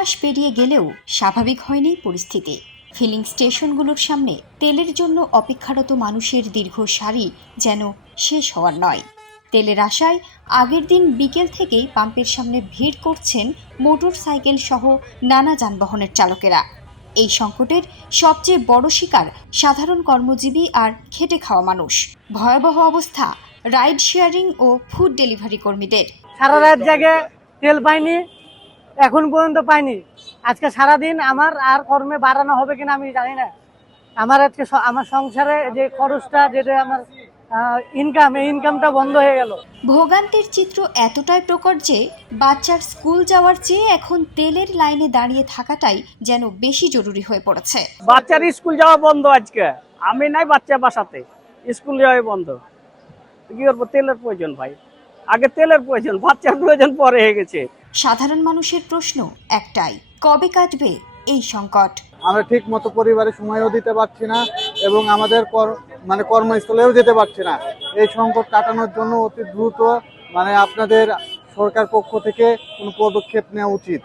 মাস পেরিয়ে গেলেও স্বাভাবিক হয়নি পরিস্থিতি। ফিলিং স্টেশনগুলোর সামনে তেলের জন্য অপেক্ষারত মানুষের দীর্ঘ সারি যেন শেষ হওয়ার নয়। তেলের আশায় আগের দিন বিকেল থেকেই পাম্পের সামনে ভিড় করছেন মোটর সাইকেল সহ নানা যানবাহনের চালকেরা। এই সংকটের সবচেয়ে বড় শিকার সাধারণ কর্মজীবী আর খেটে খাওয়া মানুষ। ভয়াবহ অবস্থা রাইড শেয়ারিং ও ফুড ডেলিভারি কর্মীদের। সারা রাত জাগে তেল পাইনি, এখন পর্যন্ত পাইনি। আজকে সারাদিন আমার আর কর্মে বাড়ানো হবে কিনা আমি জানি না। আজকে আমার সংসারে যে খরচটা, যেটা আমার ইনকাম, এই ইনকামটা বন্ধ হয়ে গেল। ভোগান্তির চিত্র এতটাই প্রকট যে বাচ্চার স্কুল যাওয়ার চেয়ে এখন তেলের লাইনে দাঁড়িয়ে থাকাটাই যেন বেশি জরুরি হয়ে পড়েছে। বাচ্চার স্কুল যাওয়া বন্ধ আজকে, আমি নাই বাচ্চা বাসাতে, স্কুল যাওয়া বন্ধ। কি করবো? তেলের প্রয়োজন ভাই, আগে তেলের প্রয়োজন, বাচ্চার প্রয়োজন পরে হয়ে গেছে। সাধারণ মানুষের প্রশ্ন একটাই, কবে কাটবে এই সংকট? আমরা ঠিক মতো পরিবারের সময়ও দিতে পারছি না এবং আমাদের কর্মস্থলেও যেতে পারছি না। এই সংকট কাটানোর জন্য অতি দ্রুত আপনাদের সরকার পক্ষ থেকে কোনো পদক্ষেপ নেওয়া উচিত।